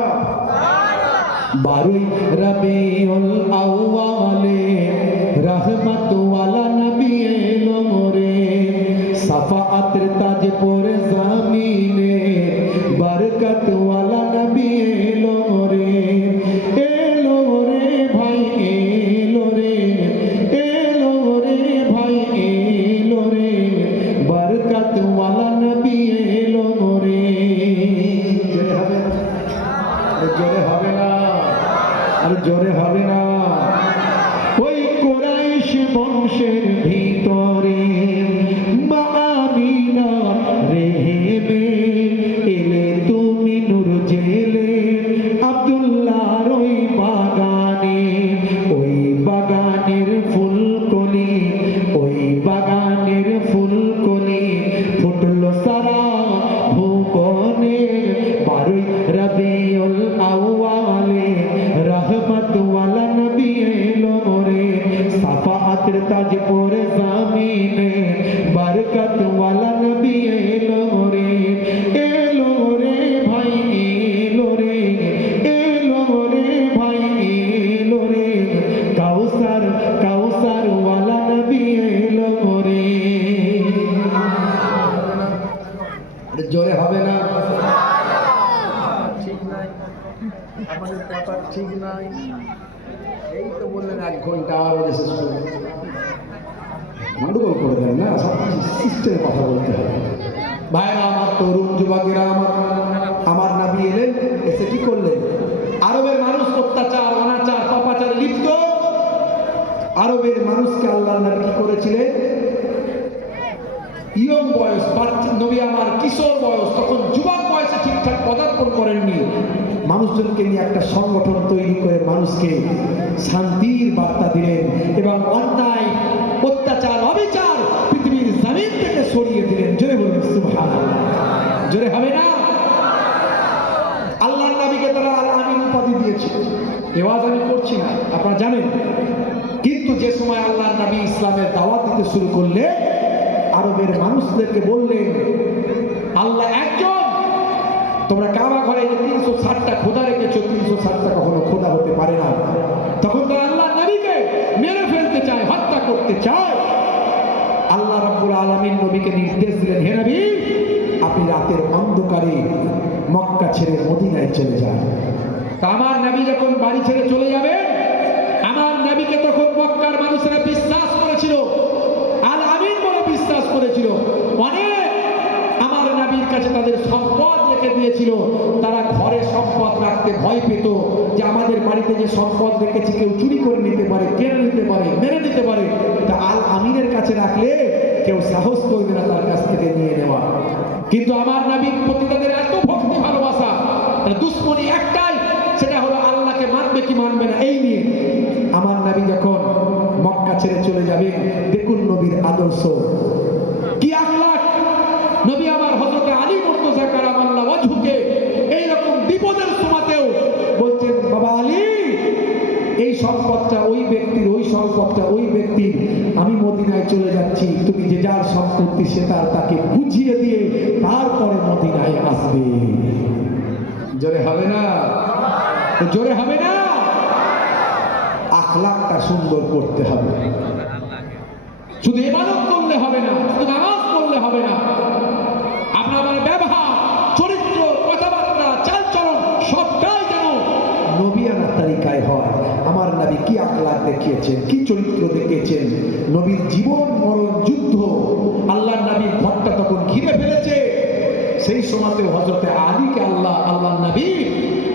বংশের ভিতরে মা আমিনা রেহেমে এলে তুমি নূর জেলে আব্দুল্লাহর ওই বাগানের ফুলকলি, ওই বাগানের ফুলকলি ফুটলো সারা ভুবনে 12 রবিউল আউয়ালে রহমত ওয়ালা নবী এলো রে সাফাআতের তাজ পরে জামিনে বরকত ওয়ালা নবী এলো রে ভাই এলো রে ভাই এলো রে কাউসার ওয়ালা নবী এলো রে। জোরে হবে না? ঠিক নাই, আমাদের কথা ঠিক নাই। এই তো বললেন 1 ঘন্টা আমাদের শেষ করে গন্ডগোল করে দেন না, সব সিস্টেমে কথা বলতে হবে। ভাইরা আমার, তরুণ যুবকেরা আমার নবী এলেন, এসে কি করলেন? আরবের মানুষ অত্যাচার অনাচার পাপাচারে লিপ্ত। আরবের মানুষকে আল্লাহর নবী কি করেছিলেন? ইয়ং বয়স, নবী আমার কিশোর বয়স, তখন যুবক বয়সে ঠিকঠাক পদার্পণ করেননি। মানুষজনকে নিয়ে একটা সংগঠন তৈরি করে মানুষকে শান্তির বার্তা দিলেন এবং অন্যায় অত্যাচার অবিচার পৃথিবীর জমিন থেকে সরিয়ে দিলেন। জোরে বলুন সুবহানাল্লাহ। জোরে হবে না? আল্লাহর নবীকে তারা আল আমিন উপাধি দিয়েছে। এওয়াজ আমি করছি না, আপনারা জানেন। কিন্তু যে সময় আল্লাহর নবী ইসলামের দাওয়াত দিতে শুরু করলে আরবের মানুষদেরকে বললেন আল্লাহ একজন, তোমরা কাবা ঘরে 360টা খোদা রেখেছো, 360টা কখনো খোদা হতে পারে না। তখন তারা আল্লাহ নবীকে মেরে ফেলতে চায়, হত্যা করতে চায়। আল্লাহ রাব্বুল আলামিন নবীকে নির্দেশ দিলেন, হে নবী, আপনি রাতের অন্ধকারে মক্কা ছেড়ে মদিনায় চলে যান। তা আমার নবী যখন বাড়ি ছেড়ে চলে যাবে, আমার নবীকে তখন মক্কার মানুষেরা বিশ্বাস করেছিল, আল আমিন বলে বিশ্বাস করেছিল। অনেক আমার নবীর কাছে তাদের সম্পদ রেখে দিয়েছিল। তারা ঘরে সম্পদ রাখতে ভয় পেত যে আমাদের বাড়িতে যে সম্পদ রেখেছি কেউ চুরি করে নিতে পারে, কেড়ে নিতে পারে, মেরে নিতে পারে। তা আল আমিনের কাছে রাখলে কেউ সাহস করবে না তার কাছ থেকে নিয়ে নেওয়া। কিন্তু আমার নবীর প্রতি তাদের এত ভক্তি ভালোবাসা, দুশ্মনী একটাই, সেটা হলো আল্লাহকে মানবে কি মানবে না এই নিয়ে। আমার নবী যখন মক্কা ছেড়ে চলে যাবে, দেখুন নবীর আদর্শ কি আখলাক। নবী আমার হযরত আলী মুর্তজা কারামাল্লাহ ওয়াজহুকে এইরকম বিপদের সময়তেও বলছেন, বাবা আলী, এই সম্পদটা ওই ব্যক্তির, ওই সম্পদটা ওই ব্যক্তির, আমি মদিনায় চলে যাচ্ছি, তুমি যে যার সম্পত্তি সেটা তাকে বুঝিয়ে দিয়ে তারপরে মদিনায় আসবে। জোরে হবে না? জোরে হবে না? আখলাকটা সুন্দর করতে হবে। শুধু ইবাদত করলে হবে না, শুধু নামাজ পড়লে হবে না। আপনার ব্যবহার, চরিত্র, কথাবার্তা, চালচলন সবটাই যেন নবিয়ানা তালিকায় হয়। আমার নবী কি আখলাক দেখিয়েছেন, কি চরিত্র দেখিয়েছেন। নবীর জীবন মরণ যুদ্ধ, আল্লাহর নবীর ঘরটা তখন ঘিরে ফেলেছে। সেই সময়তে হযরতে আলীকে আল্লাহ নবী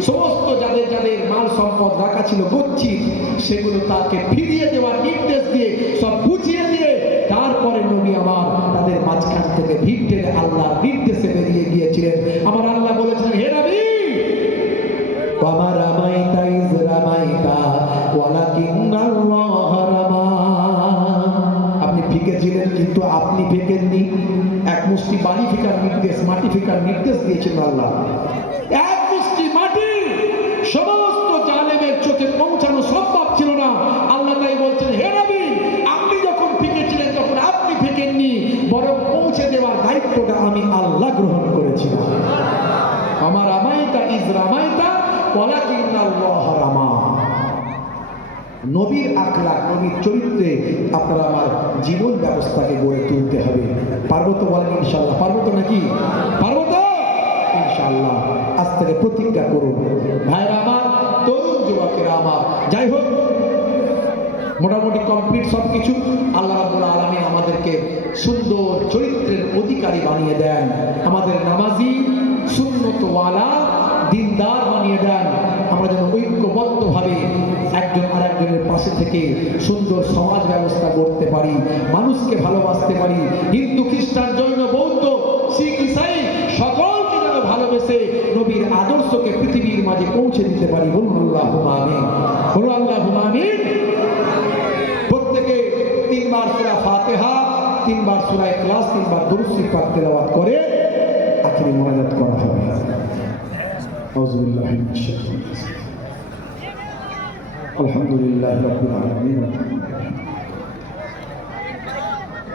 সমস্ত যাদের যাদের মাল সম্পদ রাখা ছিল গচ্ছিত, সেগুলো তাকে ফিরিয়ে দেওয়ার নির্দেশ দিয়ে, সব বুঝিয়ে দিয়ে তারপরে নবী আমার তাদের মাঝখান থেকে ভিড় টেনে আল্লাহর নির্দেশে বেরিয়ে গিয়েছিলেন। আমার আল্লাহ বলেছিলেন, হে নবী, ওয়ামা রামাইতা ইয রামাইতা ওয়ালাকিন্নাল্লাহ রামা। আপনি ফিকেছিলেন কিন্তু আপনি ফেকেননি। এক মুষ্টি বাড়ি ফেকার নির্দেশ, মাটি ফেকার নির্দেশ দিয়েছেন আল্লাহ। এক মুষ্টি মাটি সমস্ত জালেমের চোখে পৌঁছানো সম্ভব ছিল না। আল্লাহ তাই বলছেন, হে নবী, আপনি যখন ফেকেছিলেন তখন আপনি ফেকেননি, বরং পৌঁছে দেওয়ার দায়িত্বটা আমি আল্লাহ গ্রহণ করেছিলাম। আমার রামাইতা ইয রামাইতা ওয়ালাকিন্নাল্লাহ রামা। নবীর আখলাক, নবীর চরিত্রে আপনারা আমার জীবন ব্যবস্থাকে গড়ে তুলতে হবে। পারবো তো? বলেন ইনশাআল্লাহ। পারবো তো নাকি? পারবো তো ইনশাআল্লাহ। আজ থেকে প্রতিজ্ঞা করুন ভাইরা আমার, তরুণ যুবকেরা আমার। যাই হোক, মোটামুটি কমপ্লিট সবকিছু। আল্লাহ রাব্বুল আলামিন আমাদেরকে সুন্দর চরিত্রের অধিকারী বানিয়ে দেন, আমাদের নামাজি, সুন্নতওয়ালা, দিনদার বানিয়ে দেন। আমরা যেন ঐক্যবদ্ধভাবে একজন আরেকজনের পাশে থেকে সুন্দর সমাজ ব্যবস্থা গড়তে পারি, মানুষকে ভালোবাসতে পারি, হিন্দু খ্রিস্টান জৈন বৌদ্ধ শিখ ইসাই সকলকে যেন ভালোবেসে নবীর আদর্শকে পৃথিবীর মাঝে পৌঁছে দিতে পারি। বলুন আল্লাহুম্মা আমিন, বলুন আল্লাহুম্মা আমিন। প্রত্যেকে 3 বার সূরা ফাতিহা, 3 বার সূরা ইখলাস, 3 বার দুরূদ শরীফ পাঠ তেলাওয়াত করে আখিরি মোনাজাত করা হবে। আউযু বিল্লাহি মিনাশ শাইতানির রাজিম। আলহামদুলিল্লাহি রাব্বিল আলামিন।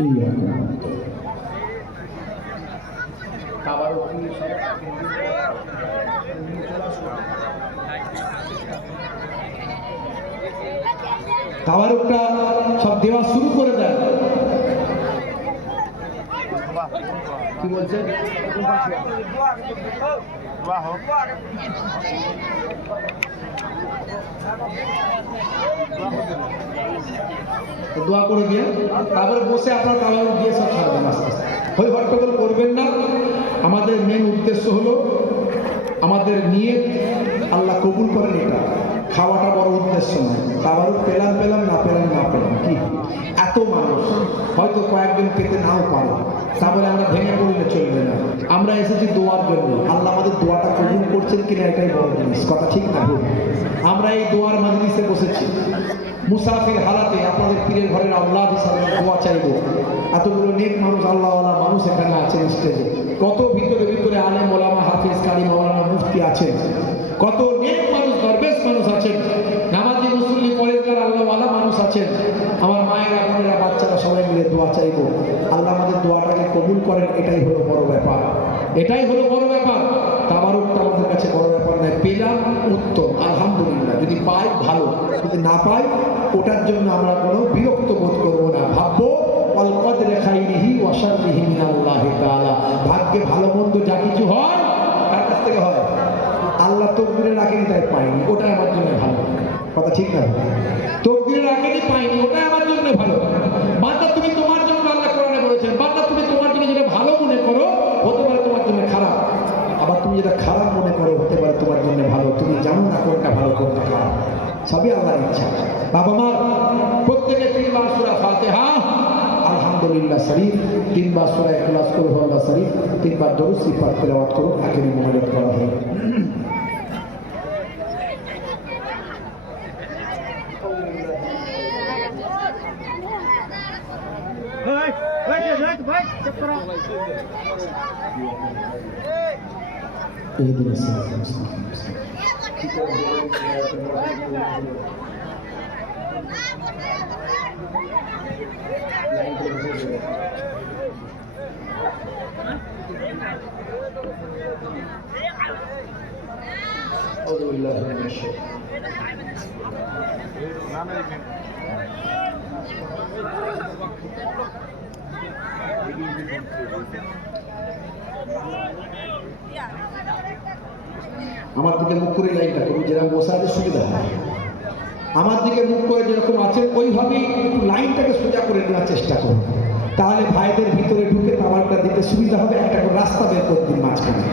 ইয়াকা না'বুদু। খাবার কি সব তাওয়ারুকটা সব দেওয়া শুরু করে দেন। কি বলছেন? দোয়া করে দিয়ে তারপরে বসে আপনার তাওয়ারুক দিয়ে সব ছাড়বেন আস্তে আস্তে। হই হট্টগোল করবেন না। আমাদের মেন উদ্দেশ্য হলো আমাদের নিয়ত আল্লাহ কবুল করেন, এটা খাওয়াটা বড় উদ্দেশ্য নয়। তাওয়ারুক পেলাম পেলাম, না পেলাম না পেলাম, কি এত মানুষ হয়তো কয়েকজন পেতে নাও পারে, তা বলে আমরা ভেঙে পড়লে চলবে না। আমরা এসেছি দোয়ার জন্য, আল্লাহ আমাদের দোয়াটা কবুল করছেন কিনা এটাই বড় জিনিস, কথা ঠিক না ভুল? আমরা এই দোয়ার মাজলিসে বসেছি মুসাফির হালাতে আপনাদের পীরের ঘরের আল্লাহ হিসাবে দোয়া চাইব। এতগুলো নেক মানুষ, আল্লাহওয়ালা মানুষ এখানে আছেন স্টেজে, কত ভিতরে ভিতরে আলেম ওলামা হাফেজ কারি মাওলানা মুফতি আছেন, কত নেক মানুষ দরবেশ মানুষ আছেন, নামাজি মুসল্লি পরেজগার আল্লাহওয়ালা মানুষ আছেন। আমার মায়েরা বোনেরা বাচ্চারা সবাই মিলে দোয়া চাইব, আল্লাহ আমাদের দোয়াটাকে কবুল করেন, এটাই হলো বড় ব্যাপার, এটাই হলো বড় ব্যাপার। তাবারুকটা আমাদের কাছে বড় ব্যাপার নয়, পেলাম উত্তম আলহামদুলিল্লাহ, যদি পাই ভালো, যদি না পাই ওটার জন্য আমরা কোনো বিরক্ত বোধ করবো না, ভাববো ওয়াল কদরি খাইরিহি ওয়া শাররিহি মিনাল্লাহি তাআলা। ভাগ্যে ভালো মন্দ যা কিছু হয় কার কাছ থেকে হয়? আল্লাহ তকদিরে রাখেনি তাই পাইনি, ওটাই আমার জন্য ভালো, কথা ঠিক না? তকদিরে রাখেনি পাইনি, ওটাই আমার জন্য ভালো। বান্দা তুমি তোমার জন্য, আল্লাহ কোরআনে বলেছেন, বান্দা তুমি তোমার জন্য যেটা ভালো মনে করো হতে পারে তোমার জন্য খারাপ, আবার তুমি যেটা খারাপ মনে করো হতে পারে তোমার জন্য ভালো। তুমি জানো না কোনটা ভালো কোনটা খারাপ, সবই আল্লাহর ইচ্ছা। বাবা মা প্রত্যেকে 3 বার সূরা ফাতিহা আলহামদুলিল্লাহ শরীফ, 3 বার সূরা ইখলাস কুল হুয়াল্লাহ শরীফ, 3 বার দুরূদ শরীফ পাঠ তেলাওয়াত করুন, আখিরি মোনাজাত করা হবে। اهدنا الصراط المستقيم أعوذ بالله من الشيطان আমার দিকে মুখ করে লাইনটা করুন, যেরকম বসাতে সুবিধা হয়। আমার দিকে মুখ করে যেরকম আছে ওইভাবেই একটু লাইনটাকে সোজা করে নেওয়ার চেষ্টা করুন, তাহলে ভাইদের ভিতরে ঢুকে খাবারটা দিতে সুবিধা হবে। একটা করে রাস্তা বের করে দিন মাঝখানে,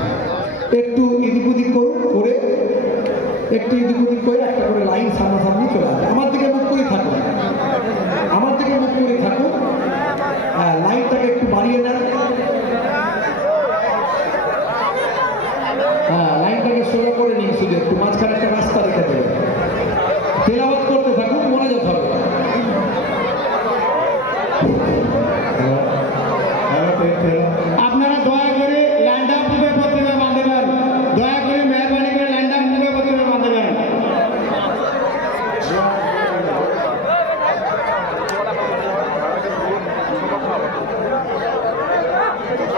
একটু এদিক ওদিক করুন, করে একটু এদিক ওদিক করে একটা করে লাইন সামনাসামনি চলে আসবে। আমার দিকে মুখ করে থাকুন, আমার দিকে মুখ করে থাকুন। হ্যাঁ, লাইনটাকে একটু বাড়িয়ে নেন। হ্যাঁ, লাইনটাকে সোজা করে নিন, শুধু একটু মাঝখানে একটা রাস্তা রেখে দেবেন। তেলাওয়াত করতে থাকুন, মনে যেতে হবে। আপনারা দয়া করে ল্যান্ডার মুভে প্রতিমা বাঁধবেন, দয়া করে মেহরবানি করে ল্যান্ডার মুভে প্রতিমা বাঁধবেন।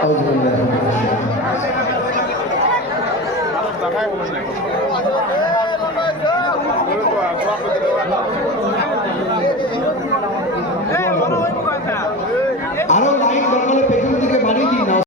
আউযু বিল্লাহি মিনাশ শাইতানির রাজিম।